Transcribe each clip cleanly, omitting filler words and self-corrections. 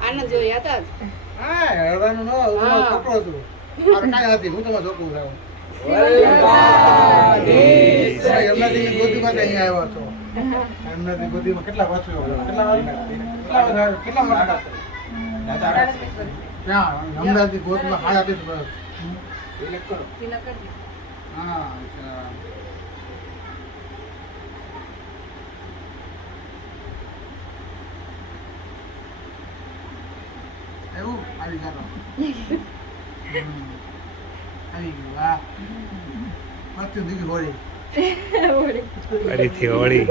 આનંદ જોયા હતા હા હેરાન ન છોકરો છું કાંઈ હતી હું તમારો છોકરો છું એમનાથી ગોદીમાં અહીંયા આવ્યો હતો એમનાથી ગોદીમાં કેટલા વાંચ્યો ત્યાં હમણાંથી ગોદમાં હાથ આપી હા એવું આવી ગયો આવી ગયું વાહ મસ્ત દીકરી હોળી ફરીથી હોળી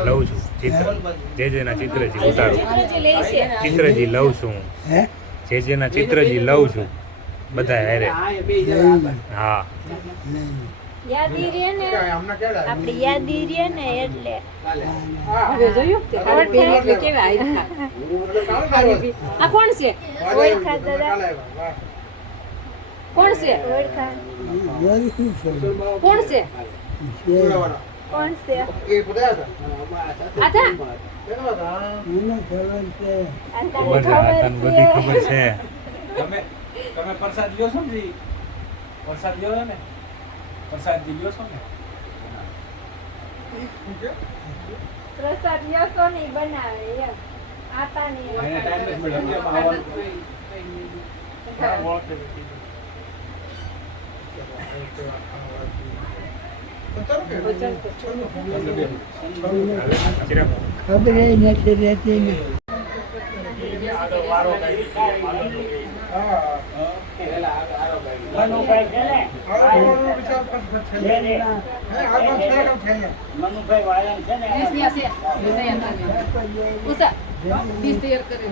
લઉં છું જેના ચિત્રજી ઉતારું ચિત્રજી લઉં છું જેના ચિત્રજી લઉં છું બધા હારે હા યાદી રે ને આપણી યાદી રે ને એટલે આ કોણ છે ઓળખા દાદા કોણ છે ઓળખા કોણ છે કોણ છે એ બધા આતા બધી ખબર છે તમે પ્રસાદ લ્યો છો ને પ્રસાદ લ્યો ને પ્રસાદ લ્યો છો ને પ્રસાદ યસો નહીં બનાવે એમ આતા નહીં એને ટાઈમ જ મળ્યો ખબર નથી રહેતી ને મનુભાઈ વાયન છે ને ઉષા 30 તૈયાર કરે